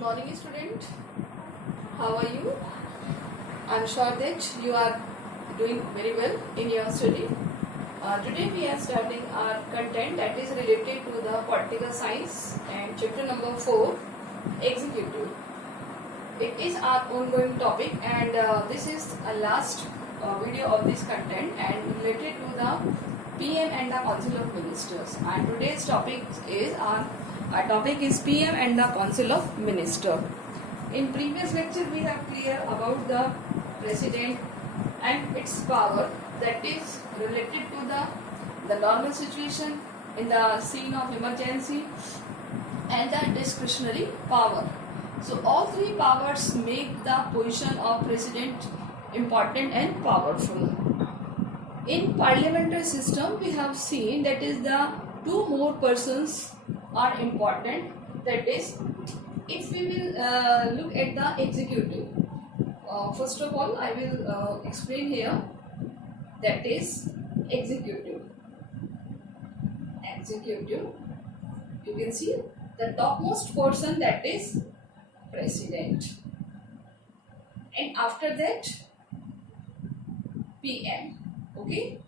Good morning, student. How are you? I'm sure that you are doing very well in your study. Today we are starting our content that is related to the political science and chapter number 4, executive. It is our ongoing topic, and this is a last video of this content and related to the PM and the Council of Ministers. And today's topic is our topic is PM and the Council of Minister. In previous lecture we have clear about the President and its power that is related to the normal situation in the scene of emergency and the discretionary power. So all three powers make the position of President important and powerful. In parliamentary system we have seen that is the two more persons are important. That is, if we will look at the executive, first of all I will explain here. That is executive. You can see the topmost person, that is President, and after that PM, okay,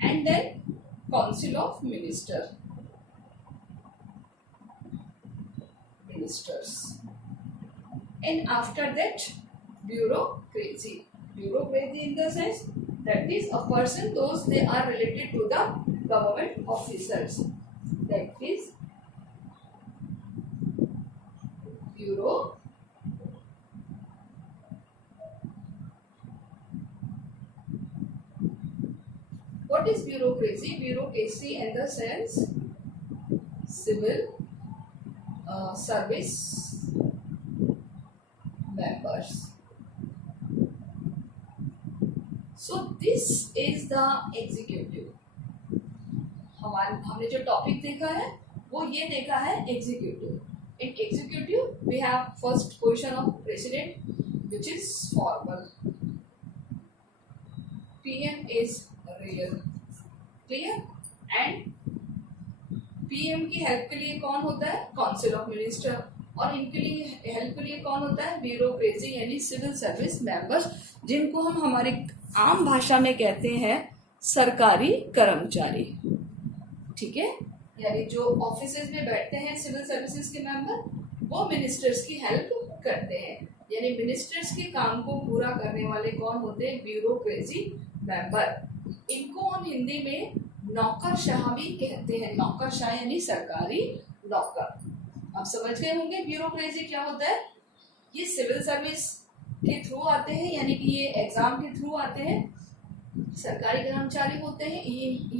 and then Council of Ministers, and after that bureaucracy. Bureaucracy in the sense that is a person, those they are related to the government officers. That is bureau. What is bureaucracy? Bureaucracy in the sense civil service members. So this is the executive. हमने जो topic देखा है वो ये देखा है executive. In executive we have first position of president, which is formal. PM is real. Clear? And PM की help के लिए कौन होता है? Council of minister. और इनके लिए हेल्प के लिए कौन होता है? ब्यूरोक्रेसी यानी सिविल सर्विस मेंबर्स, जिनको हम हमारी आम भाषा में कहते हैं सरकारी कर्मचारी. ठीक है, यानी जो ऑफिसेज में बैठते हैं सिविल सर्विसेज के मेंबर, वो मिनिस्टर्स की हेल्प करते हैं. यानी मिनिस्टर्स के काम को पूरा करने वाले कौन होते हैं? Bureaucracy member. इनको हम हिंदी में नौकरशाह भी कहते हैं. नौकरशाह यानी सरकारी नौकर. आप समझ गए होंगे ब्यूरोक्रेसी क्या होता है. ये सिविल सर्विस के थ्रू आते हैं, यानी कि ये एग्जाम के थ्रू आते हैं, सरकारी कर्मचारी होते हैं.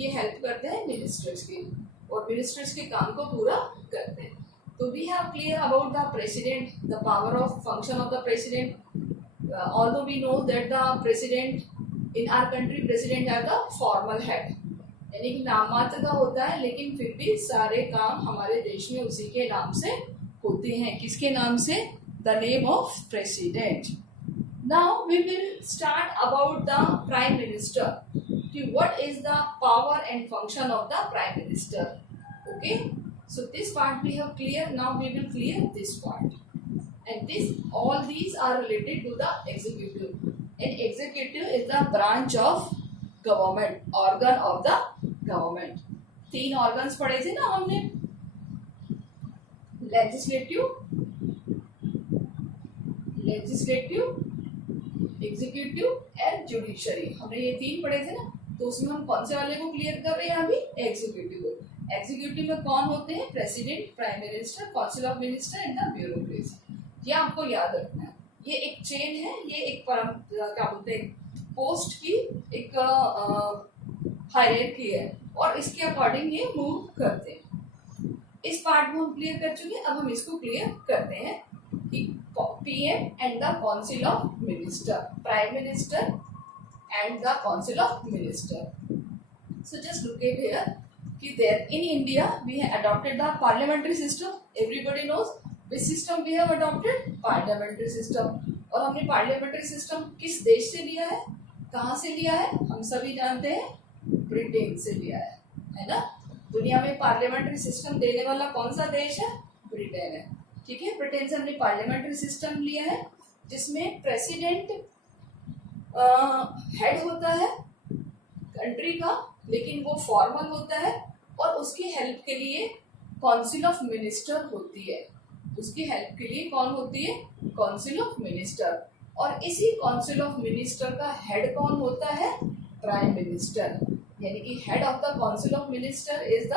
ये हेल्प करते हैं मिनिस्टर्स की, और मिनिस्टर्स के काम को पूरा करते हैं. तो we have clear about the president, the power of function of the president. Although we know that the president in our country, president है द फॉर्मल हेड, यानी कि नाम मात्र का होता है, लेकिन फिर भी सारे काम हमारे देश में उसी के नाम से होते हैं. किसके नाम से? The name of president. Now we will start about the Prime Minister. What is the power and function of the Prime Minister? Okay. So this part we have clear. Now we will clear this part. And all these are related to the executive. And executive is the branch of government, organ of the government. 3 organs पढ़े थे ना हमने. legislative, executive and judiciary. हमने ये 3 पढ़े थे ना, तो उसमें हम कौन से वाले को क्लियर कर रहे हैं अभी? एग्जीक्यूटिव. एग्जीक्यूटिव में कौन होते हैं? President, prime minister, council of minister and the bureaucracy. ये आपको याद रखना है. ये एक चेन है, ये एक क्या बोलते हैं, पोस्ट की एक हायरार्की है, और इसके अकॉर्डिंग ये मूव करते हैं. इस पार्ट को हम क्लियर कर चुके हैं. अब हम इसको क्लियर करते हैं कि PM and the Council of Minister, Prime Minister and the Council of Minister. So just look at here. There in India we have adopted the parliamentary system. Everybody knows which system we have adopted? Parliamentary system. और हमने parliamentary system किस देश से लिया है? कहाँ से लिया है? हम सभी जानते हैं, ब्रिटेन से लिया है ना. दुनिया में पार्लियामेंट्री सिस्टम देने वाला कौन सा देश है? ब्रिटेन है. ठीक है, ब्रिटेन से हमने पार्लियामेंट्री सिस्टम लिया है जिसमें प्रेसिडेंट हेड होता है कंट्री का, लेकिन वो फॉर्मल होता है और उसकी हेल्प के लिए काउंसिल ऑफ मिनिस्टर होती है। उसकी हेल्प के लिए कौन होती है? Council of minister. और इसी काउंसिल ऑफ मिनिस्टर का हेड कौन होता है? Prime minister. यानी कि head of the council of minister is the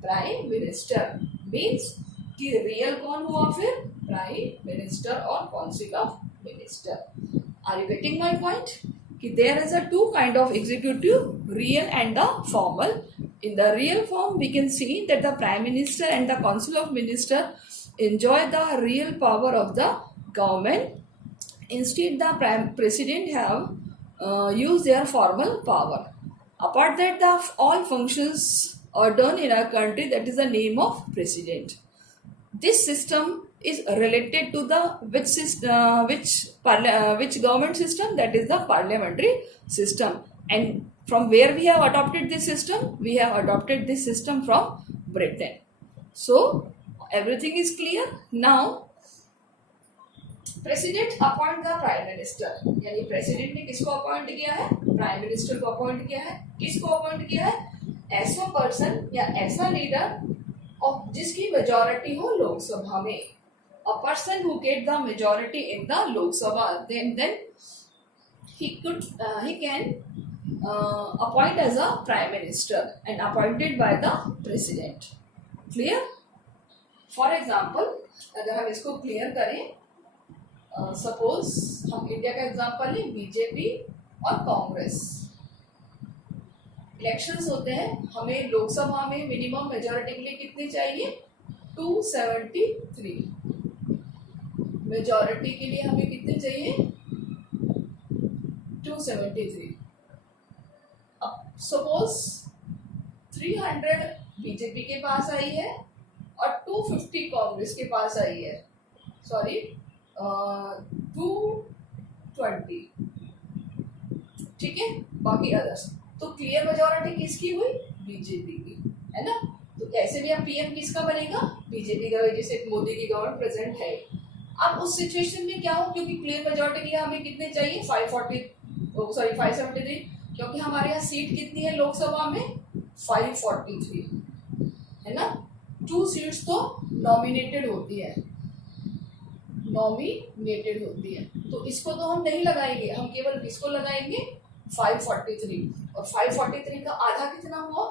prime minister. Means कि रियल कौन हुआ फिर? प्राइम मिनिस्टर और council of minister. Are you getting my point? कि there is a two kind of executive, real and the formal. In the real form, we can see that the Prime Minister and the Council of Ministers enjoy the real power of the government. Instead, the President have used their formal power. Apart that, the all functions are done in a country that is the name of President. This system is related to the which government system? That is the parliamentary system. And from where we have adopted this system? We have adopted this system from Britain. So everything is clear. Now president appoint the prime minister, यानी president ने किसको appoint किया है? Prime minister को appoint किया है। किसको appoint किया है? ऐसा पर्सन या ऐसा लीडर और जिसकी मेजॉरिटी हो लोकसभा में। A person who get the majority in the Lok Sabha, then he can appoint as a prime minister and appointed by the president. Clear? For example, अगर हम इसको क्लियर करें, सपोज हम इंडिया का एग्जांपल लें, बीजेपी और कांग्रेस। इलेक्शंस होते हैं, हमें लोकसभा में मिनिमम मेजॉरिटी के लिए कितनी चाहिए? 273। मेजॉरिटी के लिए हमें कितनी चाहिए? 273। अब सपोज 300 बीजेपी के पास आई है और 250 कांग्रेस के पास आई है, सॉरी 220, ठीक है, बाकी अदर्स। तो क्लियर मेजॉरिटी किसकी हुई? बीजेपी की, है ना। तो ऐसे भी अब पीएम किसका बनेगा? बीजेपी का, जैसे मोदी की गवर्नमेंट प्रेजेंट है। अब उस सिचुएशन में क्या हो, क्योंकि क्लियर मेजॉरिटी के लिए हमें कितने चाहिए? 573, क्योंकि हमारे यहाँ सीट कितनी है लोकसभा में? 543, है ना। 2 सीट्स तो नॉमिनेटेड होती है, तो इसको तो हम नहीं लगाएंगे, हम केवल किसको लगाएंगे? 543। और 543 का आधा कितना हुआ?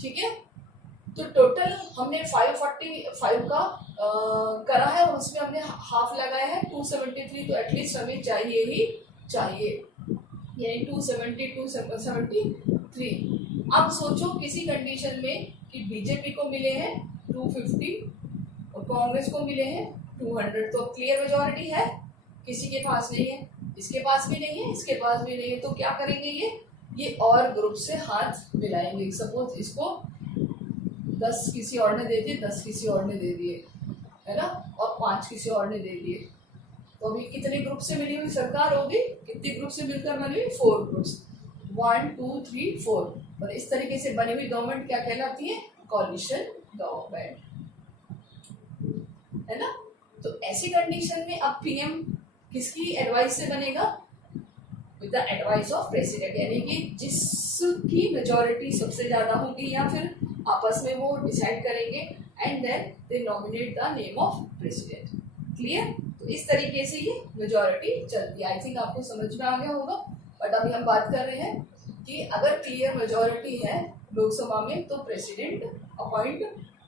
ठीक है, तो टोटल हमने 545 का करा है और उसमें हमने हाफ लगाया है 273, तो एटलीस्ट हमें चाहिए ही चाहिए, यानी 270, 273। अब सोचो किसी कंडीशन में कि बीजेपी को मिले हैं 250 और कांग्रेस को मिले हैं 200, तो क्लियर मेजॉरिटी है? किसी के पास नहीं है, इसके पास भी नहीं है, इसके पास भी नहीं है, तो क्या करेंगे? ये और ग्रुप से हाथ मिलाएंगे। सपोज इसको 10 किसी और ने दे दिए, 10 किसी और ने दे दिए, है ना, और 5 किसी और ने दे दिए, तो अभी कितने ग्रुप से मिली हुई सरकार होगी? कितने ग्रुप से मिलकर बनी हुई? 4 ग्रुप्स, 1 2 3 4। और इस तरीके से बनी हुई गवर्नमेंट क्या कहलाती है? कॉलिशन गवर्नमेंट, है ना। तो ऐसी कंडीशन में अब पीएम किसकी एडवाइस से बनेगा? With the advice of president, यानी कि जिसकी मेजॉरिटी सबसे ज्यादा होगी, या फिर आपस में वो डिसाइड करेंगे and then they nominate the name of president. Clear? तो इस तरीके से ये मेजॉरिटी चलती है। आई थिंक आपको समझ में आ गया होगा। बट अभी हम बात कर रहे हैं कि अगर क्लियर मेजॉरिटी है लोकसभा में तो प्रेसिडेंट अपॉइंट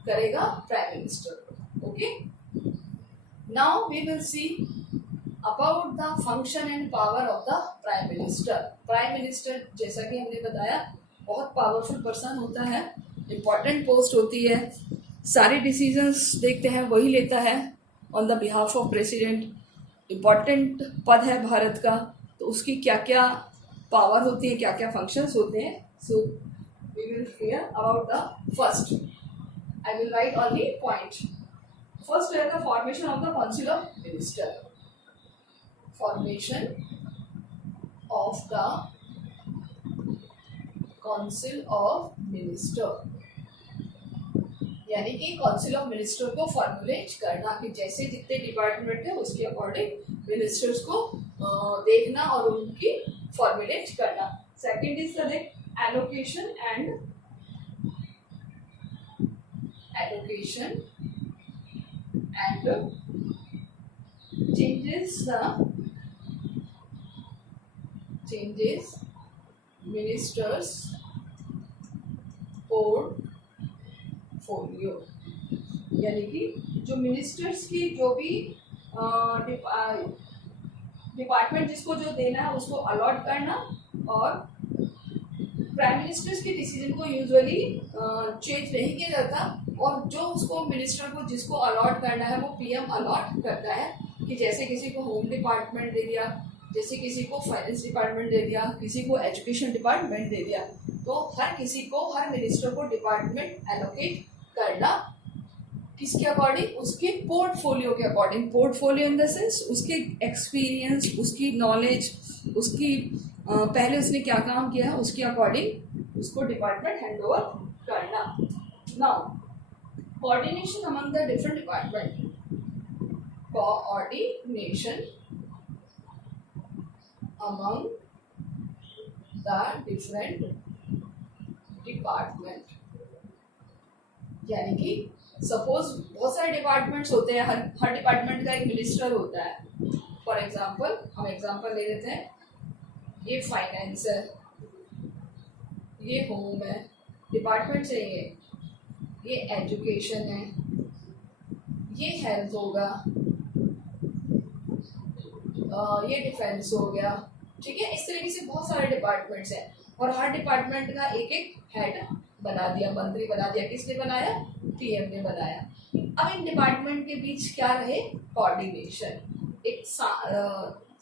करेगा prime minister. Okay, now we will see about the function and power of the prime minister. Prime minister जैसा कि हमने बताया बहुत पावरफुल पर्सन होता है, इम्पॉर्टेंट पोस्ट होती है, सारे डिसीजंस देखते हैं वही लेता है on the behalf of president. Important पद है भारत का, तो उसकी क्या क्या पावर होती है, क्या क्या फंक्शंस होते हैं। So we will clear about the first. I will write only point. First है the formation of the council of minister. Formation of the council of minister, यानी कि काउंसिल ऑफ मिनिस्टर को फॉर्मुलेट करना कि जैसे जितने डिपार्टमेंट है उसके अकॉर्डिंग मिनिस्टर्स को देखना और उनकी फॉर्मुलेट करना. Second is the allocation and changes ministers portfolio. यानी कि जो मिनिस्टर्स की जो भी डिपार्टमेंट जिसको जो देना है उसको अलॉट करना, और प्राइम मिनिस्टर्स के डिसीजन को यूजुअली चेंज नहीं किया जाता, और जो उसको मिनिस्टर को जिसको अलॉट करना है वो पीएम अलॉट करता है. कि जैसे किसी को होम डिपार्टमेंट दे दिया, जैसे किसी को फाइनेंस डिपार्टमेंट दे दिया, किसी को एजुकेशन डिपार्टमेंट दे दिया, तो हर किसी को, हर मिनिस्टर को डिपार्टमेंट एलोकेट करना किसके अकॉर्डिंग, उसके पोर्टफोलियो के according. Portfolio in the sense उसके एक्सपीरियंस, उसकी नॉलेज, उसकी पहले उसने क्या काम किया है उसके अकॉर्डिंग उसको डिपार्टमेंट हैंड ओवर करना. Now coordination among the different department. Coordination among the different department, यानी कि सपोज बहुत सारे डिपार्टमेंट्स होते हैं, हर डिपार्टमेंट का एक मिनिस्टर होता है. फॉर एग्जांपल हम एग्जांपल ले लेते हैं, ये फाइनेंस है, ये होम है, डिपार्टमेंट चाहिए, ये एजुकेशन है, ये हेल्थ होगा, ये डिफेंस हो गया. ठीक है, इस तरीके से बहुत सारे डिपार्टमेंट्स हैं और हर डिपार्टमेंट का एक एक हेड बना दिया, मंत्री बना दिया. किसने बनाया? पीएम ने बनाया. अब इन डिपार्टमेंट के बीच क्या रहे? कोऑर्डिनेशन, एक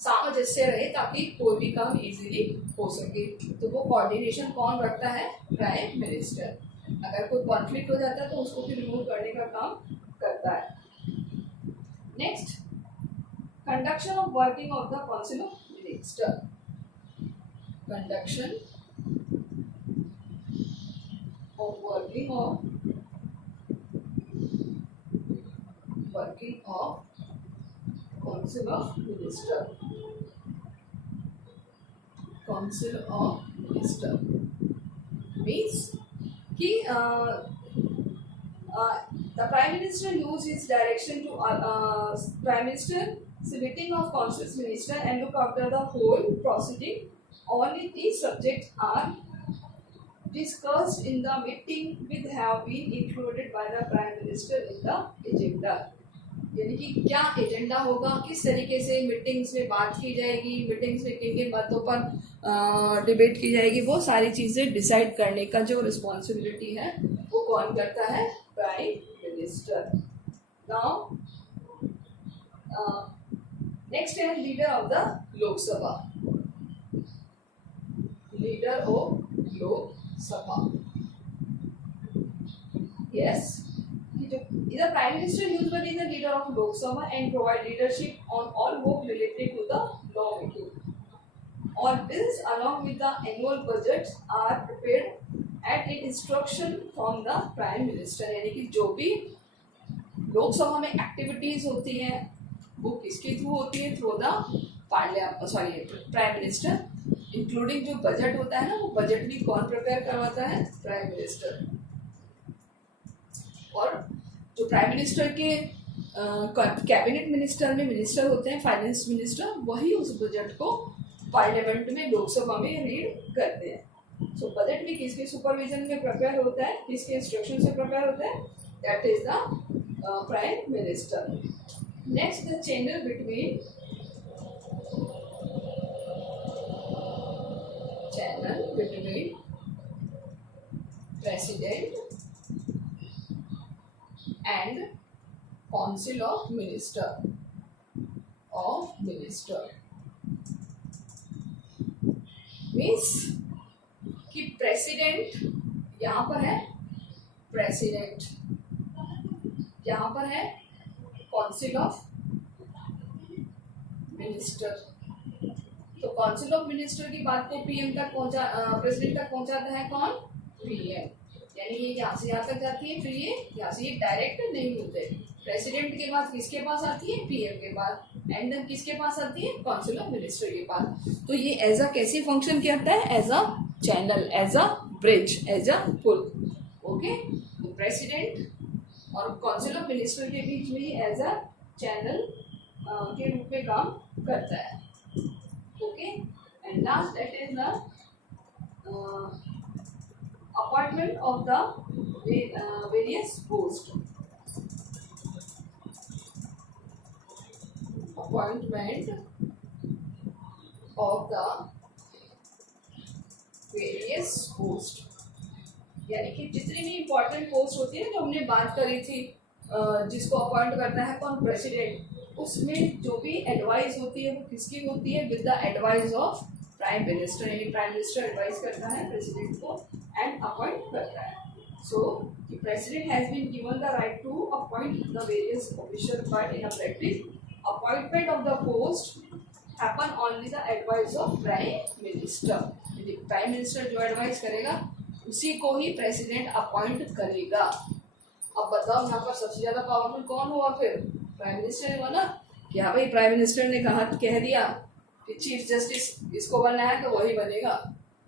सामंजस्य रहे ताकि कोई भी काम इजीली हो सके. तो वो कोऑर्डिनेशन कौन रखता है? Prime minister. अगर कोई कॉन्फ्लिक्ट हो जाता है तो उसको फिर रिमूव करने का काम करता है. Next, conduction of working of the council of minister. Conduction of working of council of minister. Council of minister means कि the prime minister use his direction to prime minister meeting of council's minister and look after the whole proceeding. Only these subjects are discussed in the meeting which have been included by the prime minister in the agenda. यानी कि क्या agenda होगा, किस तरीके से meetings में बात की जाएगी, मीटिंग्स में किन किन बातों पर डिबेट की जाएगी, वो सारी चीज़ें डिसाइड करने का जो रिस्पॉन्सिबिलिटी है वो कौन करता है? Prime minister. नाउ नेक्स्ट है leader of the Lok Sabha. Leader of Lok Sabha. Yes, the prime minister usually is the leader of Lok Sabha and provide leadership on all work related to the law making. All bills along with the annual budgets are prepared at instruction from the prime minister. यानी कि जो भी लोकसभा में activities होती हैं वो किसके through होती है? Through the prime minister. Including जो बजट होता है ना, वो बजट भी कौन प्रिपेयर करवाता है? Prime minister. और जो प्राइम मिनिस्टर के कैबिनेट मिनिस्टर में मिनिस्टर होते हैं, फाइनेंस मिनिस्टर, वही उस बजट को पार्लियामेंट में, लोकसभा में रीड करते हैं. सो बजट भी किसके सुपरविजन में प्रिपेयर होता है, किसके इंस्ट्रक्शन से प्रिपेयर होता है? That is the prime minister. Next, the channel between president and council of minister means कि प्रेसिडेंट यहाँ पर है, प्रेसिडेंट यहाँ पर है, काउंसिल ऑफ मिनिस्टर. तो काउंसिल ऑफ मिनिस्टर की बात को पीएम तक पहुंचा, प्रेसिडेंट तक पहुंचाता है कौन? पीएम. यानी ये यहाँ से यहाँ तक जाती है, फिर ये यहाँ से ये डायरेक्ट नहीं होते। प्रेसिडेंट के बाद किसके पास आती है? पीएम के पास। एंड देन किसके पास आती है? काउंसिल ऑफ मिनिस्टर के पास। तो ये एज अ कैसी फंक्शन करता है? As a channel, as a bridge, as a pul. Okay, तो प्रेसिडेंट और काउंसिल ऑफ मिनिस्टर के बीच में एज अ चैनल के रूप में काम करता है। Okay, and last that is the appointment of the various posts. Appointment of the various posts, यानी कि जितनी भी इम्पोर्टेंट पोस्ट होती है जो हमने बात करी थी, जिसको अपॉइंट करता है कौन? प्रेसिडेंट। उसमें जो भी एडवाइस होती है वो किसकी होती है? With the advice of prime minister, यानी प्राइम मिनिस्टर एडवाइस करता है प्रेसिडेंट को एंड अपॉइंट करता है। So the president has been given the right to appoint the various official, but in a practice appointment of the post happen only the advice of prime minister. Prime minister जो advice करेगा उसी को ही president appoint करेगा। अब बताओ यहाँ पर सबसे ज्यादा पावरफुल कौन हुआ? फिर प्राइम मिनिस्टर हुआ ना, कि हाँ भाई प्राइम मिनिस्टर ने कह दिया कि चीफ जस्टिस इसको बनना है तो वही बनेगा।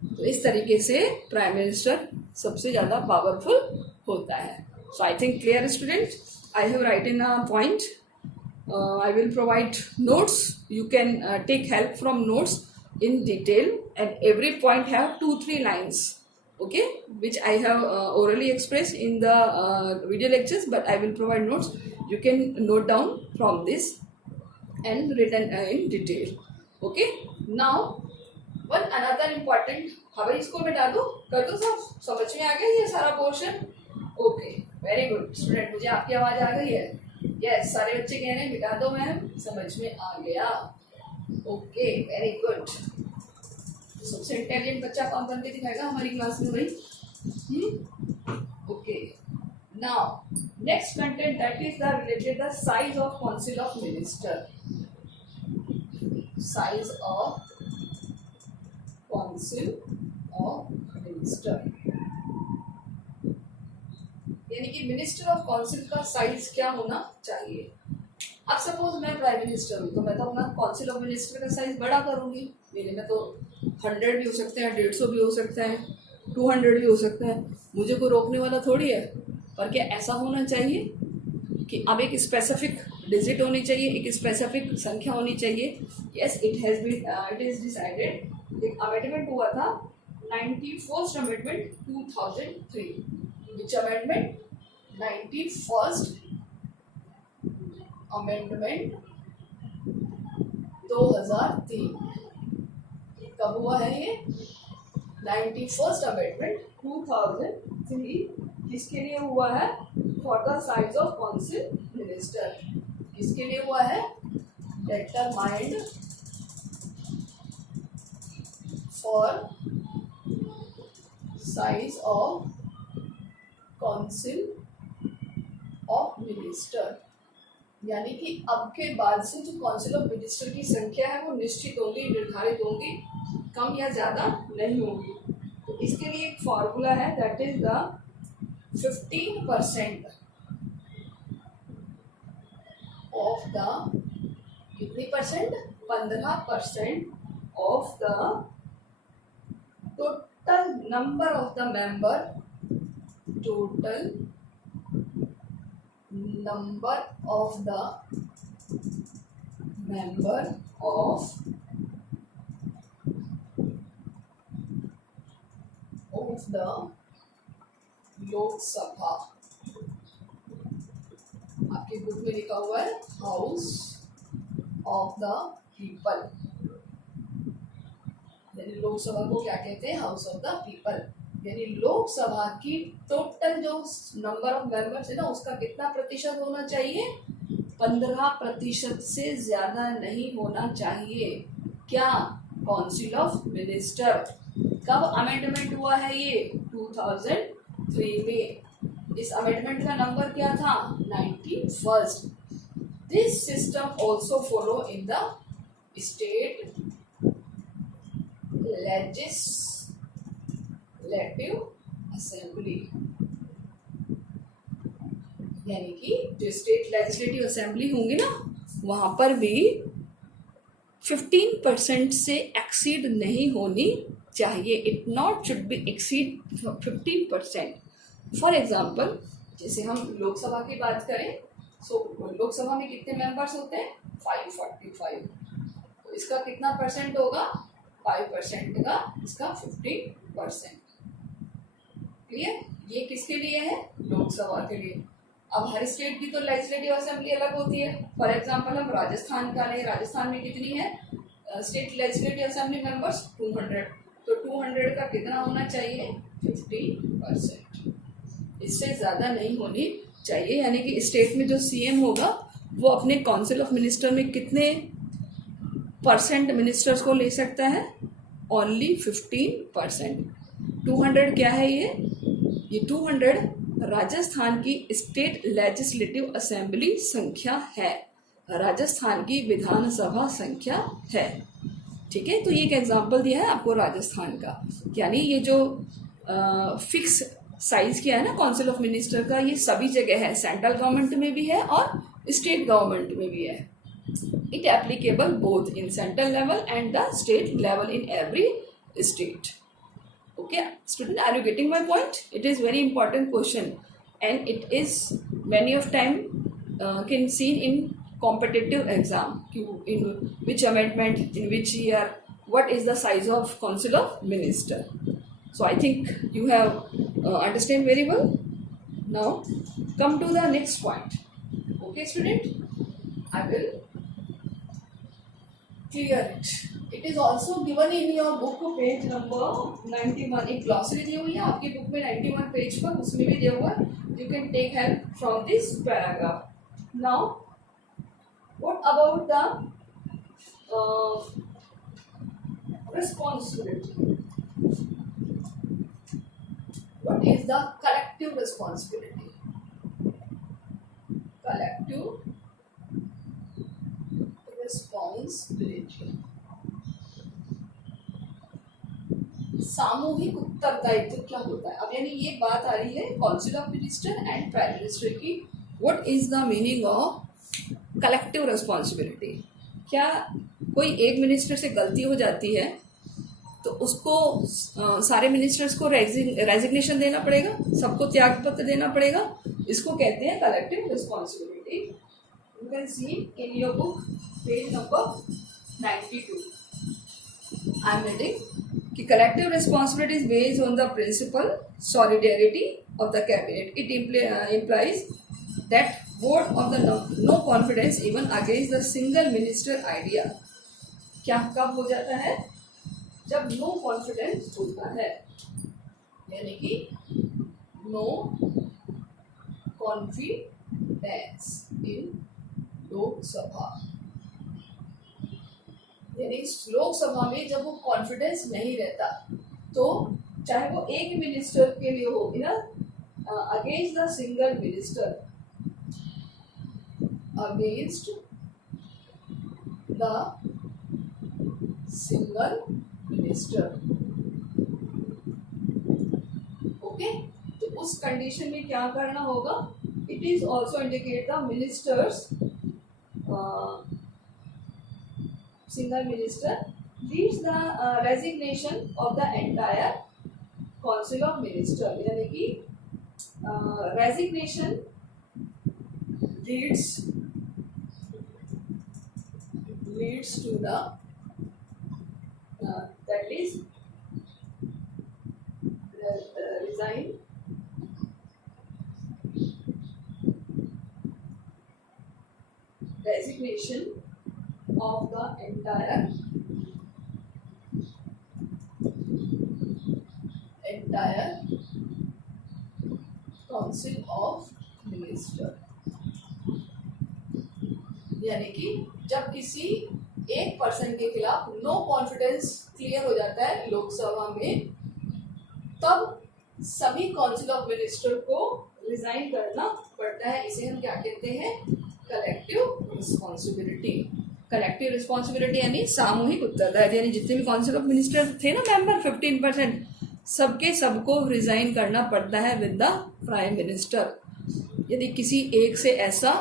तो इस तरीके से प्राइम मिनिस्टर सबसे ज्यादा पावरफुल होता है। So I think clear student, I have write in a point, I will provide notes, you can take help from notes in detail, and every point have 2-3 lines, okay, which I have orally expressed in the video lectures, but I will provide notes. You can note down from this and written in detail. Okay, now one another important, हाँ भाई इसको मिटा दो, कर दो, सब समझ में आ गया ये सारा portion? Okay, very good student, मुझे आपकी आवाज आ गई है? यस, सारे बच्चे कह रहे हैं मिटा दो मैम, समझ में आ गया। Okay, very good. सबसे इंटेलिजेंट बच्चा कौन बन के दिखाएगा हमारी क्लास में भाई? Okay, now next content that is the related the size of council of minister. Size of council of minister, यानी कि मिनिस्टर ऑफ काउंसिल का साइज क्या होना चाहिए। अब सपोज मैं प्राइम मिनिस्टर हूँ तो मैं तो अपना काउंसिल ऑफ मिनिस्टर का साइज बड़ा करूंगी। मेरे में तो 100 भी हो सकते हैं, 150 भी हो सकता है, 200 भी हो सकता है, मुझे कोई रोकने वाला थोड़ी है। पर क्या ऐसा होना चाहिए कि अब एक स्पेसिफिक डिजिट होनी चाहिए, एक स्पेसिफिक संख्या होनी चाहिए? Yes, it is decided. एक अमेंडमेंट हुआ था 91st अमेंडमेंट 2003। विच अमेंडमेंट? 91st amendment 2003। कब हुआ है ये? 91st amendment 2003। किसके लिए हुआ है? For the size of council minister. किसके लिए हुआ है? Determined for size of council of minister, यानी कि अब के बाद से जो काउंसिल ऑफ मिनिस्टर की संख्या है वो निश्चित होगी, निर्धारित होगी, कम या ज्यादा नहीं होगी। तो इसके लिए एक फॉर्मूला है, that is the 15% of the, कितनी percent? 15% of the total number of the member, total number of the member of the Lok Sabha। आपके बुक में लिखा हुआ है हाउस ऑफ द पीपल, यानी लोकसभा को क्या कहते हैं? House of the people. यानी लोकसभा की टोटल जो नंबर ऑफ मेंबर्स है ना, उसका कितना प्रतिशत होना चाहिए? 15% से ज्यादा नहीं होना चाहिए। क्या? Council of minister. कब अमेंडमेंट हुआ है ये? 2003 में। इस अमेंडमेंट का नंबर क्या था? 91st। This system also follow in the state legislative assembly. यानी कि जो स्टेट लेजिस्लेटिव असेंबली होंगी ना, वहां पर भी 15% से एक्सीड नहीं होनी चाहिए. It not should be exceed 15%. For example, जैसे हम लोकसभा की बात करें, लोकसभा में कितने मेंबर्स होते हैं? 545. तो इसका कितना परसेंट होगा? 5% का, इसका 15%. क्लियर? ये किसके लिए है? लोकसभा के लिए. अब हर स्टेट की तो लेजिस्लेटिव असेंबली अलग होती है. फॉर एग्जांपल हम राजस्थान का लें, राजस्थान में कितनी है स्टेट लेजिस्लेटिव असेंबली मेंबर्स? 200. तो 200 का कितना होना चाहिए? 50%. इससे ज़्यादा नहीं होनी चाहिए. यानी कि स्टेट में जो सीएम होगा वो अपने काउंसिल ऑफ मिनिस्टर में कितने % मिनिस्टर्स को ले सकता है? ओनली 15%. 200 क्या है ये 200 राजस्थान की स्टेट लेजिस्लेटिव असेंबली संख्या है, राजस्थान की विधानसभा संख्या है. ठीक है, तो ये एक एग्जांपल दिया है आपको राजस्थान का. यानी ये जो फिक्स साइज किया है ना काउंसिल ऑफ मिनिस्टर का, ये सभी जगह है. सेंट्रल गवर्नमेंट में भी है और स्टेट गवर्नमेंट में भी है. It applicable both in central level and the state level in every state. Okay, student, are you getting my point? It is very important question, and it is many of time can seen in competitive exam. In which amendment, in which year, what is the size of council of minister? So I think you have understand very well. Now come to the next point. Okay, student, I will clear it. It is also given in your book page number 91. एक glossary दी हुई है आपकी book में 91 page पर, उसमें भी दिया हुआ है. You can take help from this paragraph. Now, what about the responsibility? What is the collective responsibility? Collective responsibility. सामूहिक उत्तरदायित्व क्या होता है? अब यानी ये बात आ रही है council of minister and prime minister की. What is the meaning of collective responsibility? क्या कोई एक मिनिस्टर से गलती हो जाती है तो उसको सारे मिनिस्टर्स को रेजिग्नेशन देना पड़ेगा, सबको त्यागपत्र देना पड़ेगा? इसको कहते हैं collective responsibility. You can see in your book page number 92. I am reading कि collective responsibility is based on the principle solidarity of the cabinet. It implies that vote of the no confidence even against the single minister idea. क्या कब हो जाता है? जब no confidence होता है, यानी कि नो कॉन्फिडेंस इन लोकसभा. यानी लोकसभा में जब वो कॉन्फिडेंस नहीं रहता तो चाहे वो एक मिनिस्टर के लिए हो ना, against the single minister, against the single minister. Okay, तो उस कंडीशन में क्या करना होगा? It is also indicate the ministers, single minister leads the resignation of the entire council of minister. यानी कि resignation leads to the that is resign resignation of the entire council of minister. यानी कि जब किसी एक person के खिलाफ no confidence clear हो जाता है लोकसभा में, तब सभी काउंसिल ऑफ मिनिस्टर को रिजाइन करना पड़ता है. इसे हम क्या कहते हैं? Collective responsibility. कलेक्टिव रिस्पॉन्सिबिलिटी यानी सामूहिक उत्तरदायित्व. यानी जितने भी काउंसिल ऑफ मिनिस्टर थे ना मेंबर, 15%, सबको रिजाइन करना पड़ता है विद द प्राइम मिनिस्टर. यदि किसी एक से ऐसा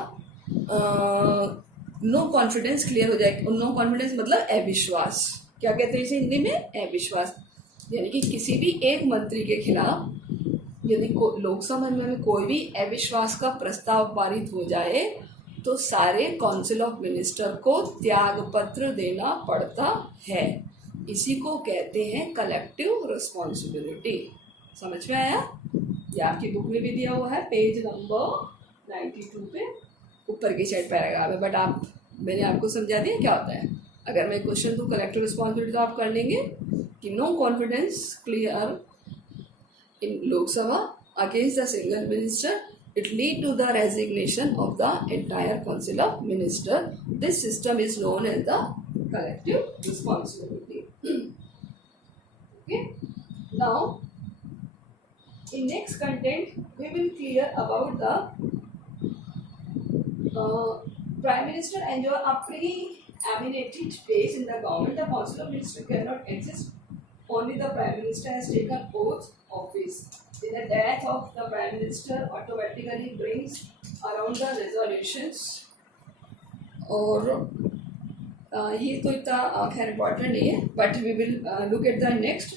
नो कॉन्फिडेंस क्लियर हो जाए, नो कॉन्फिडेंस मतलब अविश्वास, क्या कहते हैं इसे हिंदी में, अविश्वास, यानी कि किसी भी एक मंत्री के खिलाफ यदि लोकसभा में कोई भी अविश्वास का प्रस्ताव पारित हो जाए तो सारे काउंसिल ऑफ मिनिस्टर को त्याग पत्र देना पड़ता है। इसी को कहते हैं कलेक्टिव रिस्पॉन्सिबिलिटी। समझ में आया? ये आपकी बुक में भी दिया हुआ है, पेज नंबर 92 पे ऊपर की साइड पैराग्राफ है, बट मैंने आपको समझा दिया क्या होता है। अगर मैं क्वेश्चन दूँ कलेक्टिव रिस्पॉन्सिबिलिटी तो आप कर लेंगे कि no confidence clear in Lok Sabha against the single minister, it lead to the resignation of the entire council of minister. This system is known as the collective responsibility. Okay, now in next content we will clear about the prime minister enjoy a pre-eminent place in the government. The council of minister cannot exist, only the prime minister has taken oath office. The death of the prime minister automatically brings around the resolutions, और ये तो इतना खैर important नहीं है, but we will look at the next.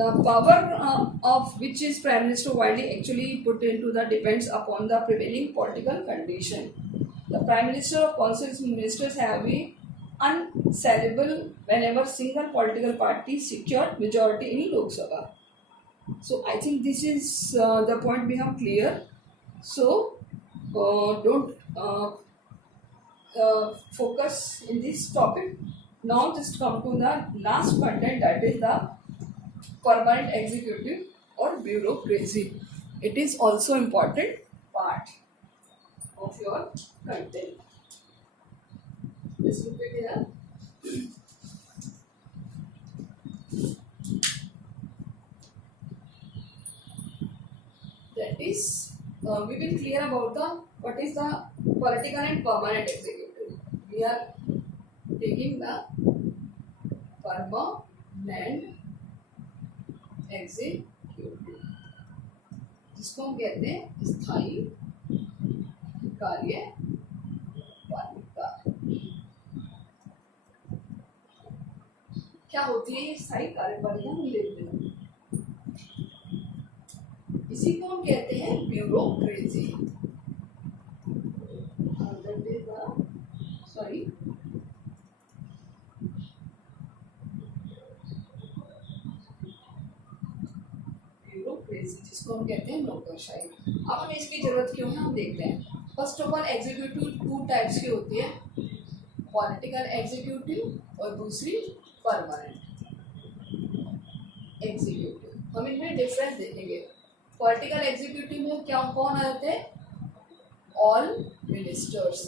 The power of which is prime minister widely actually put into the depends upon the prevailing political condition. The prime minister of council ministers have been unsellable whenever single political party secured majority in Lok Sabha. So I think this is the point we have clear. So don't focus in this topic. Now just come to the last content, that is the permanent executive or bureaucracy. It is also important part of your content. Let's look at it here. That is, we will clear about the what is the political and permanent executive. We are taking the permanent executive, जिसको हम कहते हैं स्थायी कार्यपालिका। क्या होती है ये स्थायी कार्यपालिका, हम देखते हैं। इसी को हम कहते हैं ब्यूरोक्रेसी। सॉरी, ब्यूरोक्रेसी जिसको हम कहते हैं नौकरशाही। अब हमें इसकी जरूरत क्यों है, हम देखते हैं। First of all executive two types की होती है, पॉलिटिकल एग्जीक्यूटिव और दूसरी परमानेंट एग्जीक्यूटिव। हम इनमें डिफरेंस देखेंगे। पॉलिटिकल एग्जीक्यूटिव में क्या कौन आ जाते हैं, ऑल मिनिस्टर्स।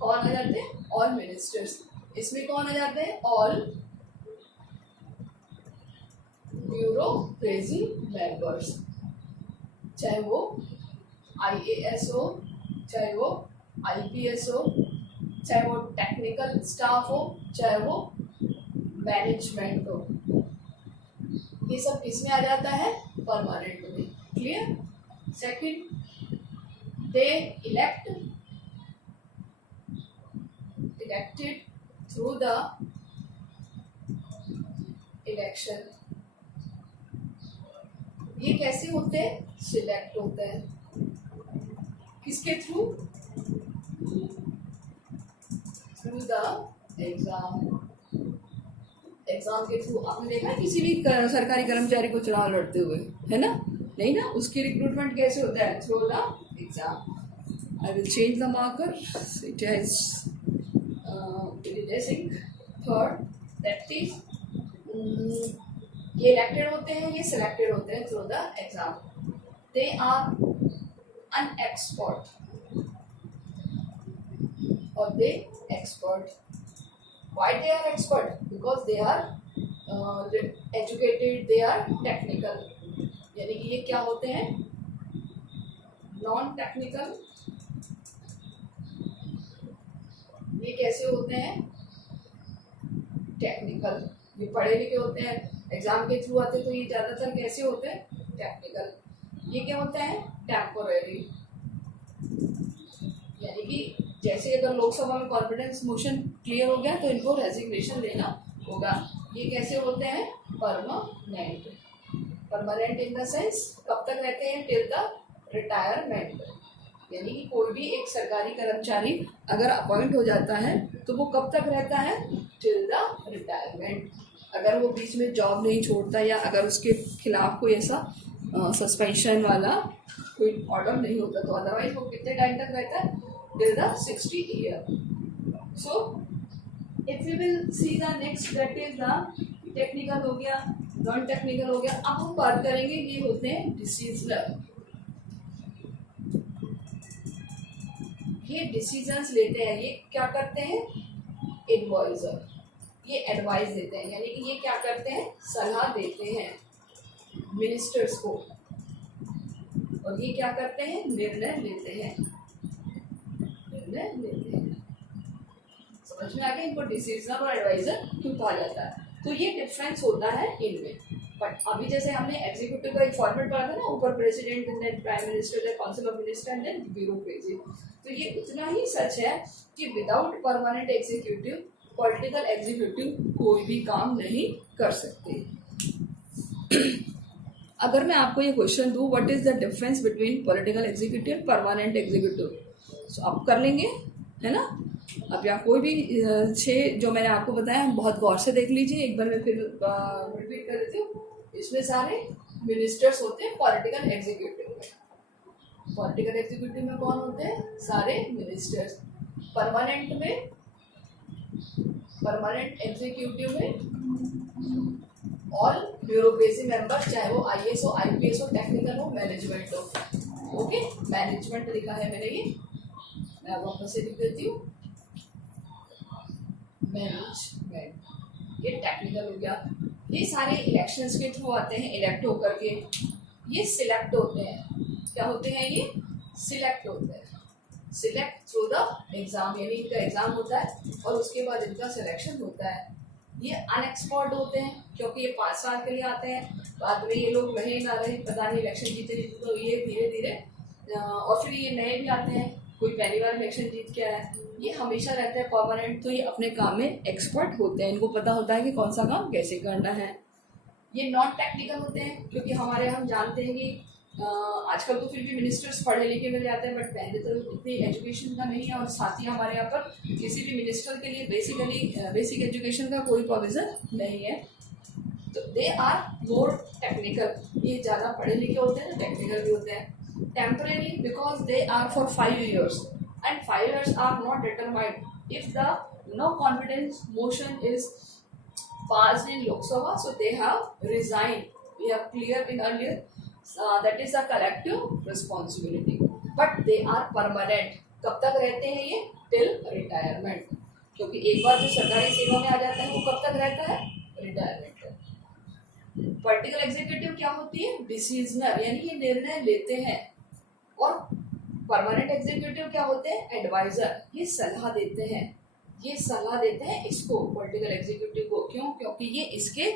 कौन आ जाते हैं, ऑल मिनिस्टर्स। इसमें कौन आ जाते हैं, ऑल ब्यूरोक्रेसी मेंबर्स, चाहे वो IAS हो, चाहे वो IPS हो, चाहे वो टेक्निकल स्टाफ हो, चाहे वो मैनेजमेंट हो, ये सब इसमें आ जाता है परमानेंट में। Clear? Second, they elected through the election. ये कैसे होते हैं, सिलेक्ट होते हैं। किसके through, through the exam. Exam के थ्रू। आपने देखा है किसी भी सरकारी कर्मचारी को चुनाव लड़ते हुए, है ना? नहीं ना, उसकी रिक्रूटमेंट कैसे होता है, through the exam. I will change the marker, it has releasing. Third, that is ये इलेक्टेड होते हैं, ये सिलेक्टेड होते हैं through the exam. They are an expert और they expert. Why they are expert? Because they are educated, they are technical. यानी कि ये क्या होते हैं, नॉन टेक्निकल। ये कैसे होते हैं, टेक्निकल। ये पढ़े लिखे होते हैं, एग्जाम के थ्रू आते तो ये ज़्यादातर कैसे होते हैं, टेक्निकल। ये क्या होता है, टेम्पोररी, यानी कि जैसे अगर लोकसभा में कॉन्फिडेंस मोशन क्लियर हो गया तो इनको रेजिग्नेशन देना होगा। ये कैसे होते हैं, permanent. Permanent in the sense कब तक रहते हैं, टिल द रिटायरमेंट, यानी कि कोई भी एक सरकारी कर्मचारी अगर अपॉइंट हो जाता है तो वो कब तक रहता है, टिल द रिटायरमेंट। अगर वो बीच में जॉब नहीं छोड़ता या अगर उसके खिलाफ कोई ऐसा सस्पेंशन वाला कोई ऑर्डर नहीं होता तो अदरवाइज वो कितने टाइम तक रहता है, till the 60 year. So if you will see the next, that is the technical हो गया, नॉन टेक्निकल हो गया। अब हम बात करेंगे, ये होते हैं डिसीजनर। ये डिसीजंस लेते हैं, ये क्या करते हैं, एडवाइजर, ये एडवाइस देते हैं, यानी कि ये क्या करते हैं, सलाह देते हैं मिनिस्टर्स को, और ये क्या करते हैं, निर्णय लेते हैं, निर्णय लेते हैं। समझ में आ गया इनको डिसीजनर और एडवाइजर क्यों कहा जाता है। तो ये डिफरेंस होता है इनमें। बट अभी जैसे हमने एग्जीक्यूटिव का एक फॉर्मेट पढ़ा था ना, ऊपर president, then prime minister, then council of minister, then bureaucracy. तो ये उतना ही सच है कि without permanent executive, political executive कोई भी काम नहीं कर सकते। अगर मैं आपको ये क्वेश्चन दूं, what is the difference between political executive, permanent executive, तो आप कर लेंगे, है ना। अब या कोई भी 6 जो मैंने आपको बताया बहुत गौर से देख लीजिए, एक बार मैं फिर रिपीट कर देती हूँ। इसमें सारे मिनिस्टर्स होते हैं पॉलिटिकल एग्जीक्यूटिव में। पॉलिटिकल एग्जीक्यूटिव में कौन होते हैं, सारे मिनिस्टर्स। परमानेंट में, परमानेंट एग्जीक्यूटिव में ऑल ब्यूरोक्रेसी मेंबर, चाहे वो IAS हो, IPS हो, टेक्निकल हो, मैनेजमेंट हो। ओके, मैनेजमेंट लिखा है मैंने, ये मैं वापस से लिख देती हूँ, मैनेजमेंट। ये टेक्निकल हो गया। ये सारे इलेक्शंस के थ्रू आते हैं, इलेक्ट होकर के ये सिलेक्ट होते हैं। क्या होते हैं ये, सिलेक्ट होते हैं, सिलेक्ट थ्रू द एग्जाम, यानी इनका एग्जाम होता है और उसके बाद इनका सिलेक्शन होता है। ये अनएक्सपर्ट होते हैं क्योंकि ये 5 साल के लिए आते हैं, बाद में ये लोग रहे ना रहे पता नहीं, इलेक्शन जीते नहीं, तो ये धीरे धीरे और फिर ये नए भी आते हैं, कोई पहली बार इलेक्शन जीत के आया है, ये हमेशा रहते हैं परमानेंट। तो ये अपने काम में एक्सपर्ट होते हैं, इनको पता होता है कि कौन सा काम कैसे करना है। ये नॉन टेक्निकल होते हैं क्योंकि हमारे हम जानते हैं कि आजकल तो फिर भी मिनिस्टर्स पढ़े लिखे मिल जाते हैं, बट पहले तो इतनी एजुकेशन का नहीं है, और साथ ही हमारे यहाँ पर किसी भी मिनिस्टर के लिए बेसिक एजुकेशन का कोई प्रोविजन नहीं है। तो दे आर मोर टेक्निकल, ये ज़्यादा पढ़े लिखे होते हैं, टेक्निकल भी होते हैं। Temporary because they are for 5 years and 5 years are not determined. If the no confidence motion is passed in Lok Sabha, so they have resigned. We have cleared in earlier, that is a collective responsibility. But they are permanent. कब तक रहते हैं ये, till retirement. क्योंकि एक बार जो सरकारी सेवा में आ जाता है वो कब तक रहता है, रिटायरमेंट। पॉलिटिकल एग्जीक्यूटिव क्या होती है, डिसीजनर, यानी ये निर्णय लेते हैं। और परमानेंट एग्जीक्यूटिव क्या होते हैं, एडवाइजर, ये सलाह देते हैं, ये सलाह देते हैं इसको, पॉलिटिकल एग्जीक्यूटिव को। क्यों, क्योंकि ये इसके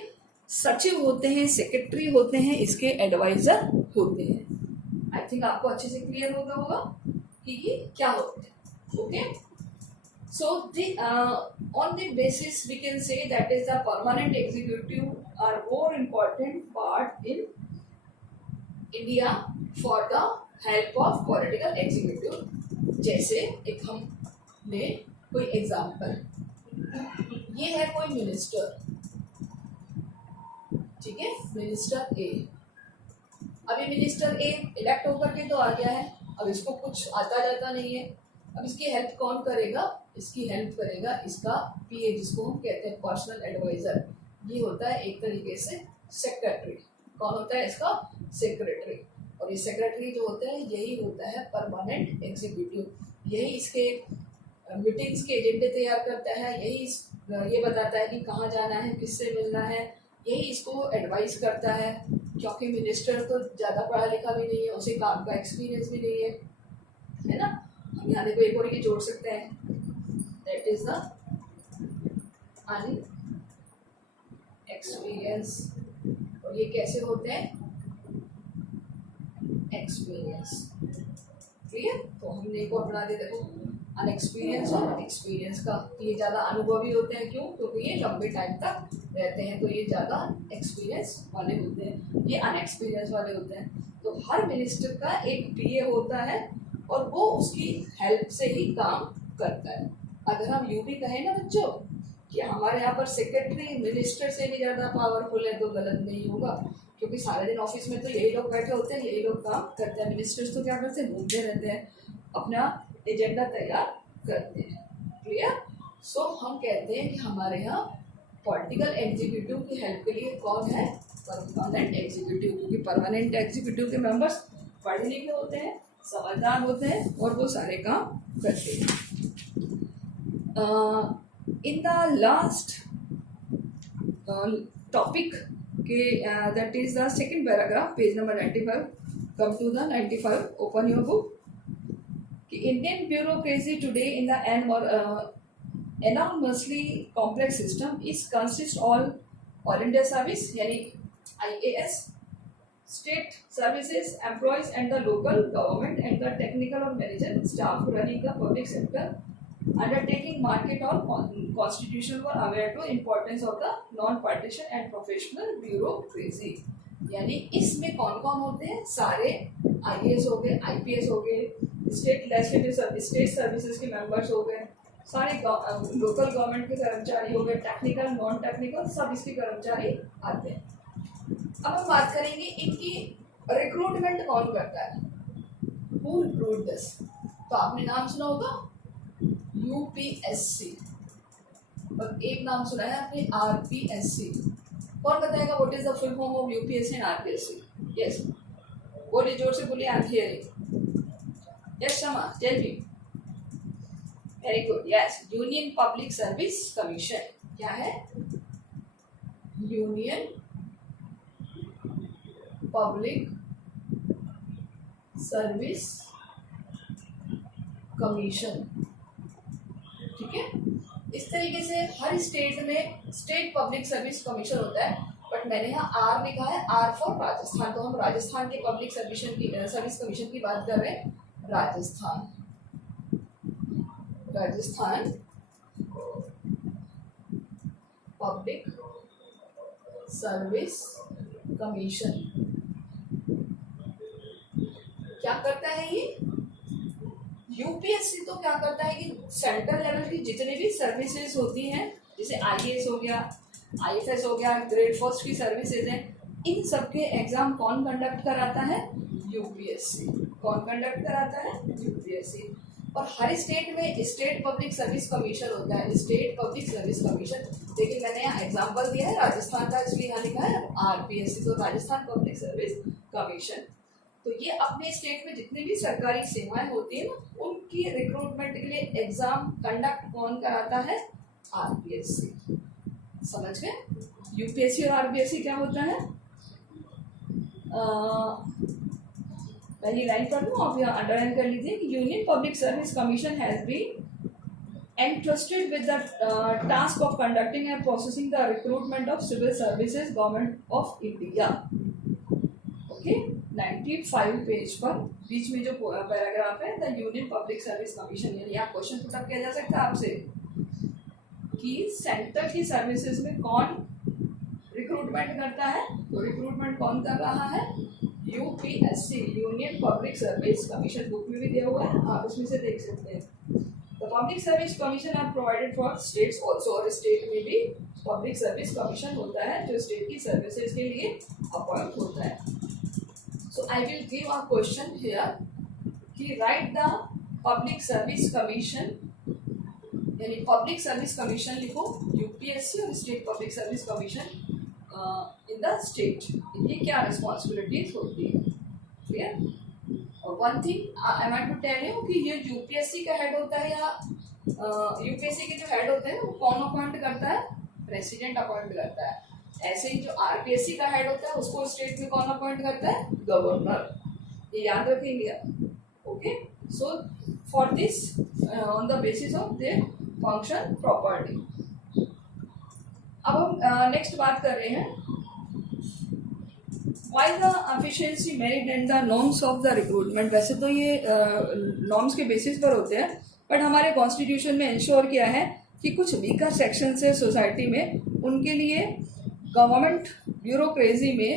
सचिव होते हैं, सेक्रेटरी होते हैं, इसके एडवाइजर होते हैं। आई थिंक आपको अच्छे से क्लियर होगा कि ये क्या होते हैं। Okay, so on the basis we can say that is the permanent executive are more important part in India for the help of political executive। जैसे एक हमने कोई एग्जाम्पल, ये है कोई मिनिस्टर, ठीक है, मिनिस्टर ए। अभी मिनिस्टर ए इलेक्ट होकर के तो आ गया है, अब इसको कुछ आता जाता नहीं है। अब इसकी हेल्प कौन करेगा, इसकी हेल्प करेगा इसका PA, जिसको हम कहते हैं पर्सनल एडवाइजर। ये होता है एक तरीके से सेक्रेटरी। कौन होता है इसका, सेक्रेटरी। और ये सेक्रेटरी जो होता है यही होता है परमानेंट एग्जीक्यूटिव। यही इसके मीटिंग्स के एजेंडे तैयार करता है, यही ये बताता है कि कहाँ जाना है, किससे मिलना है, यही इसको एडवाइस करता है। क्योंकि मिनिस्टर तो ज़्यादा पढ़ा लिखा भी नहीं है, उसे काम का एक्सपीरियंस भी नहीं है ना। हम यहाँ देखो एक और ये जोड़ सकते हैं, दैट इज द अनएक्सपीरियंस और ये कैसे होते हैं, एक्सपीरियंस। क्लियर? तो हमने एक और बना दिया, देखो अनएक्सपीरियंस और एक्सपीरियंस का, ये ज़्यादा अनुभवी होते हैं। क्यों? क्योंकि ये लंबे टाइम तक रहते हैं, तो ये ज़्यादा एक्सपीरियंस वाले होते हैं, ये अनएक्सपीरियंस वाले होते हैं। तो हर मिनिस्टर का एक पीए होता है और वो उसकी हेल्प से ही काम करता है। अगर हम यूं भी कहें ना बच्चों कि हमारे यहाँ पर सेक्रेटरी मिनिस्टर से भी ज़्यादा पावरफुल है, तो गलत नहीं होगा, क्योंकि सारे दिन ऑफिस में तो यही लोग बैठे होते हैं, यही लोग काम करते हैं। मिनिस्टर्स तो क्या करते हैं, घूमते रहते हैं, अपना एजेंडा तैयार करते हैं। क्लियर? सो हम कहते हैं कि हमारे यहाँ पॉलिटिकल एग्जीक्यूटिव की हेल्प के लिए कौन है, परमानेंट एग्जीक्यूटिव, क्योंकि परमानेंट एग्जीक्यूटिव के मेंबर्स पढ़े लिखे होते हैं, समझदार होते हैं और वो सारे काम करते हैं। इन द लास्ट टॉपिक के that is the second paragraph, page number 95, come to the 95, open your book. कि Indian bureaucracy today in the enormously complex system is consist all India service यानी IAS, state services, employees and the local government and the technical or management staff running the public sector undertaking market or constitutional were aware to importance of the non-partisan and professional bureaucracy। यानी इसमें कौन कौन होते हैं, सारे IAS हो गए, IPS हो गए, state legislative service, state services के मेंबर्स हो गए, सारे लोकल गवर्नमेंट के कर्मचारी हो गए, टेक्निकल नॉन टेक्निकल सब इसके कर्मचारी आते हैं। अब हम बात करेंगे इनकी रिक्रूटमेंट कौन करता है, हु रिक्रूट दिस। तो आपने नाम सुना होगा UPSC, और एक नाम सुना है आपने RPSC। कौन बताएगा what is the full form of UPSC and RPSC? Yes, बोलिए, जोर से बोलिए, I am hearing. Yes Shama, tell me. Very good, yes, union public service commission. क्या है? Union public service commission. ठीक है, इस तरीके से हर स्टेट में स्टेट पब्लिक सर्विस कमीशन होता है, बट मैंने यहाँ आर लिखा है, आर फॉर राजस्थान। तो हम राजस्थान के पब्लिक सर्विस कमीशन की बात कर रहे हैं। राजस्थान पब्लिक सर्विस कमीशन क्या करता है ये? यूपीएससी तो क्या करता है कि सेंट्रल लेवल की जितने भी सर्विसेज होती हैं, जैसे IAS हो गया, IFS हो गया, ग्रेड फर्स्ट की सर्विसेज हैं, इन सब के एग्जाम कौन कंडक्ट कराता है? यूपीएससी। कौन कंडक्ट कराता है? यूपीएससी। और हर स्टेट में स्टेट पब्लिक सर्विस कमीशन होता है, स्टेट पब्लिक सर्विस कमीशन। देखिए मैंने यहाँ एग्जाम्पल दिया है राजस्थान का, इसलिए यहाँ लिखा है RPSC, तो राजस्थान पब्लिक सर्विस कमीशन। तो ये अपने स्टेट में जितनी भी सरकारी सेवाएं होती है ना, उनकी रिक्रूटमेंट के लिए एग्जाम कंडक्ट कौन कराता है? RPSC। समझ गए? यूपीएससी और RPSC क्या होता है? पहली लाइन पढ़ लूँ, आप यहाँ अंडरलाइन कर लीजिए कि union public service commission has been entrusted with the task of conducting and processing the recruitment of civil services government of India। Okay, 95 page पर बीच में जो पैराग्राफ है, the union public service commission. यानी आप question put up किया जा सकता है आपसे कि सेंटर की सर्विसेज में कौन रिक्रूटमेंट करता है? तो रिक्रूटमेंट कौन कर रहा है? UPSC, union public service commission. Book में भी दिया हुआ है, आप उसमें से देख सकते हैं। The public service commission are provided for states also, और स्टेट में भी पब्लिक सर्विस कमीशन होता है जो स्टेट की सर्विसेज के लिए अपॉइंट होता है। So I will give a question here कि write the public service commission, यानी पब्लिक सर्विस कमीशन लिखो, यूपीएससी और state public service commission in the state, इनकी क्या रिस्पॉन्सिबिलिटीज होती है। Clear? One thing I want to tell you कि ये यूपीएससी का हेड होता है, या यूपीएससी के जो हेड होते हैं वो कौन अपॉइंट करता है? प्रेसिडेंट अपॉइंट करता है। ऐसे ही जो आरपीएससी का हेड होता है उसको स्टेट में कौन अपॉइंट करता है? गवर्नर। ये याद रखेंगे। Okay, so for this on the basis of their function property. अब हम नेक्स्ट बात कर रहे हैं Why the efficiency merit and the norms of the recruitment? वैसे तो ये नॉर्म्स के बेसिस पर होते हैं, बट हमारे कॉन्स्टिट्यूशन में इंश्योर किया है कि कुछ वीकर सेक्शन है सोसाइटी में, उनके लिए गवर्नमेंट ब्यूरोक्रेसी में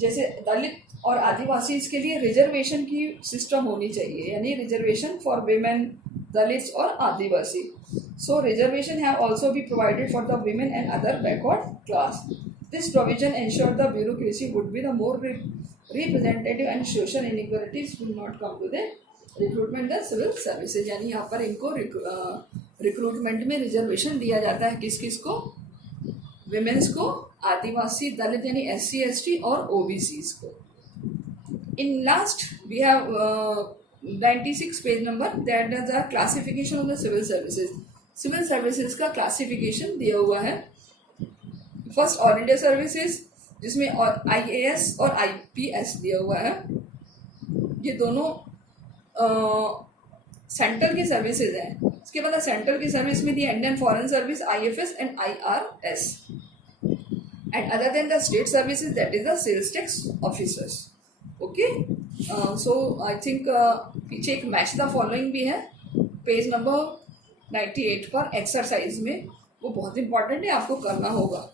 जैसे दलित और आदिवासी के लिए रिजर्वेशन की सिस्टम होनी चाहिए, यानी रिजर्वेशन फॉर विमेन, दलित्स और Adivasi. So reservation have also be provided for the women and other backward class. This provision ensure the bureaucracy would be the more representative and social inequalities will not come to the recruitment the civil services. यानी यहाँ पर इनको recruitment में reservation दिया जाता है किस किस को, विमेन्स को, आदिवासी, दलित यानी SC ST और OBCs को. In last we have 96 page number, that is the classification of the civil services. Civil services का क्लासिफिकेशन दिया हुआ है. फर्स्ट ऑल इंडिया सर्विसेज, जिसमें IAS और IPS दिया हुआ है. ये दोनों सेंट्रल की सर्विसेज हैं. इसके बाद सेंट्रल की सर्विस में the Indian foreign service IFS and IRS. And other than the state services that is the sales tax officers. Okay, so I think पीछे एक मैच द फॉलोइंग भी है पेज नंबर 98 पर एक्सरसाइज में. वो बहुत इंपॉर्टेंट है, आपको करना होगा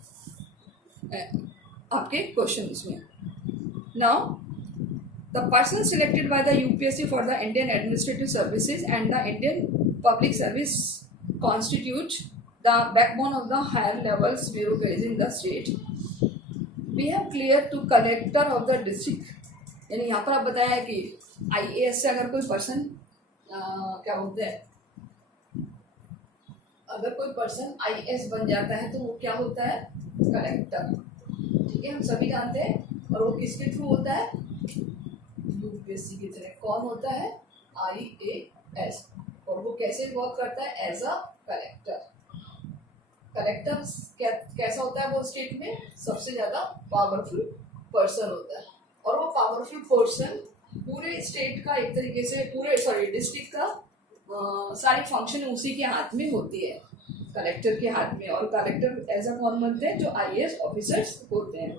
आपके क्वेश्चंस में. Now the person selected by the UPSC for the Indian administrative services and the Indian public service constitute the backbone of the higher levels bureaucracy in the state. We have clear to collector of the district, यानी यहाँ पर आप बताया कि IAS से अगर कोई person क्या बोलते हैं, अगर कोई पर्सन IAS बन जाता है तो वो क्या होता है, कलेक्टर. ठीक है, हम सभी जानते हैं. और वो किसके थ्रू होता है, UPSC की तरह. कौन होता है, IAS. और वो कैसे वर्क करता है, एज अ कलेक्टर. कलेक्टर कैसा होता है, वो स्टेट में सबसे ज़्यादा पावरफुल पर्सन होता है. और वो पावरफुल पर्सन पूरे स्टेट का एक तरीके से पूरे डिस्ट्रिक्ट का सारी फंक्शन उसी के हाथ में होती है, कलेक्टर के हाथ में. और कलेक्टर ऐसा कौन बनते हैं, जो IAS ऑफिसर्स होते हैं.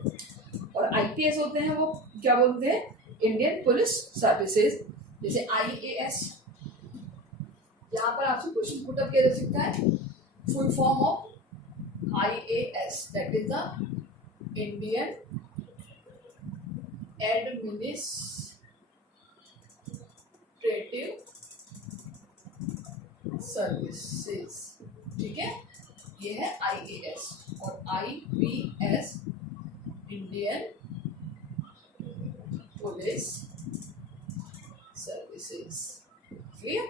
और IPS होते हैं, वो क्या बोलते हैं, इंडियन पुलिस सर्विसेज. जैसे IAS, यहाँ पर आपसे क्वेश्चन पुट अप किया जा सकता है. Full form of IAS that is the Indian administrative services. ठीक है, ये है IAS. और IPS Indian police services. Clear.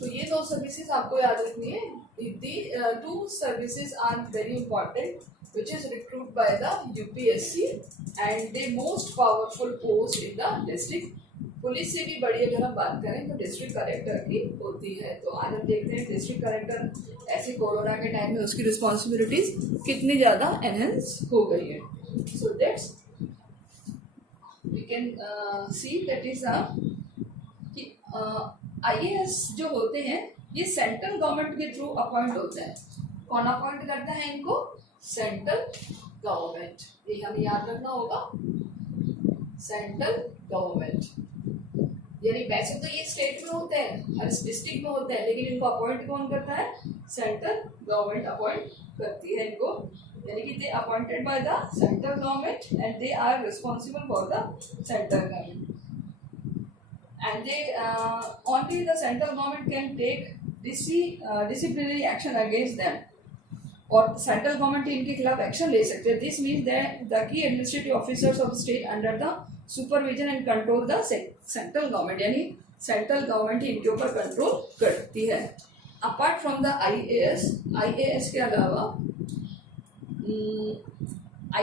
तो ये दो सर्विसेज आपको याद रखनी है. The two services are very important, which is recruited by the UPSC and they most powerful post in the district. Police से भी बड़ी अगर हम बात करें तो डिस्ट्रिक्ट कलेक्टर की होती है. तो आज हम देखते हैं डिस्ट्रिक्ट कलेक्टर ऐसे कोरोना के टाइम में उसकी रिस्पॉन्सिबिलिटीज कितनी ज़्यादा एनहेंस हो गई है. So that's we can see that is कि IAS जो होते हैं ये सेंट्रल गवर्नमेंट के थ्रू अपॉइंट होते हैं. कौन अपॉइंट करता है इनको, सेंट्रल गवर्नमेंट. ये हमें याद रखना होगा, सेंट्रल गवर्नमेंट. यानी वैसे तो ये स्टेट में होते हैं, हर डिस्ट्रिक्ट में होते हैं, लेकिन इनको अपॉइंट कौन करता है, सेंट्रल गवर्नमेंट अपॉइंट करती है इनको. यानी कि they appointed by the central government and they are responsible for the central government. And they only the central government can take disciplinary action against them. और सेंट्रल गवर्नमेंट इनके खिलाफ action ले सकते हैं. This means that the key administrative officers of state under the supervision and control the central government. यानी central government ही इनके ऊपर control करती है. अपार्ट फ्रॉम द IAS के अलावा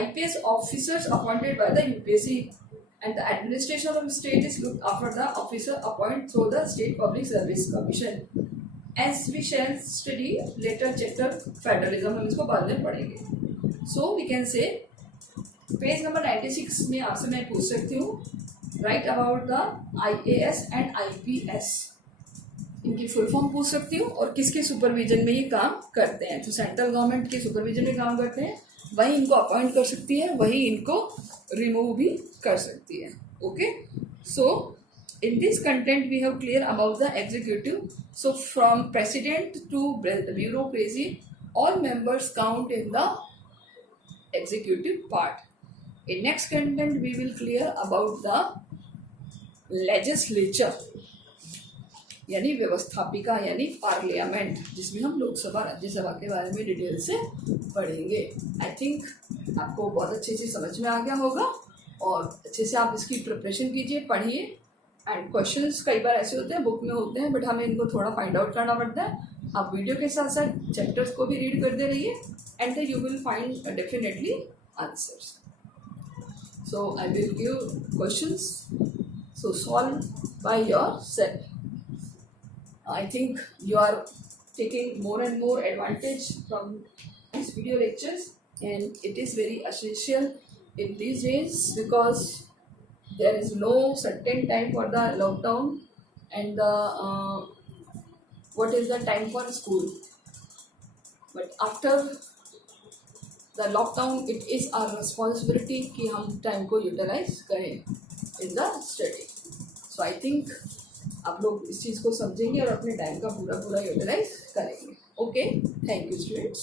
IPS officers appointed by the UPSC and the administration of the state is looked after the officer appointed through the State Public Service Commission. As we shall study later chapter federalism, हम इसको बाद में पढ़ेंगे. So we can say page number 96 में आपसे मैं पूछ सकती हूँ, right about the IAS and IPS. इनकी फुल फॉर्म पूछ सकती हूँ और किसके सुपरविजन में ये काम करते हैं. तो सेंट्रल गवर्नमेंट के सुपरविजन में काम करते हैं, वही इनको अपॉइंट कर सकती है, वही इनको रिमूव भी कर सकती है. Okay, so in this content we have clear about the executive. So from president to bureaucracy, all members count in the executive part. In next content we will clear about the legislature, यानी व्यवस्थापिका यानी parliament, जिसमें हम लोकसभा राज्यसभा के बारे में detail से पढ़ेंगे. I think आपको बहुत अच्छे से समझ में आ गया होगा और अच्छे से आप इसकी प्रिपरेशन कीजिए, पढ़िए. एंड क्वेश्चंस कई बार ऐसे होते हैं बुक में होते हैं, बट हमें इनको थोड़ा फाइंड आउट करना पड़ता है. आप वीडियो के साथ साथ चैप्टर्स को भी रीड करते रहिए and then you will find definitely answers. So I will give questions, so solve by yourself. I think you are taking more and more advantage from these video lectures, and it is very essential in these days because there is no certain time for the lockdown and the what is the time for school. But after the lockdown, it is our responsibility कि हम time को utilize करें in the study. So I think आप लोग इस चीज़ को समझेंगे और अपने टाइम का पूरा यूटिलाइज करेंगे. Okay, thank you students.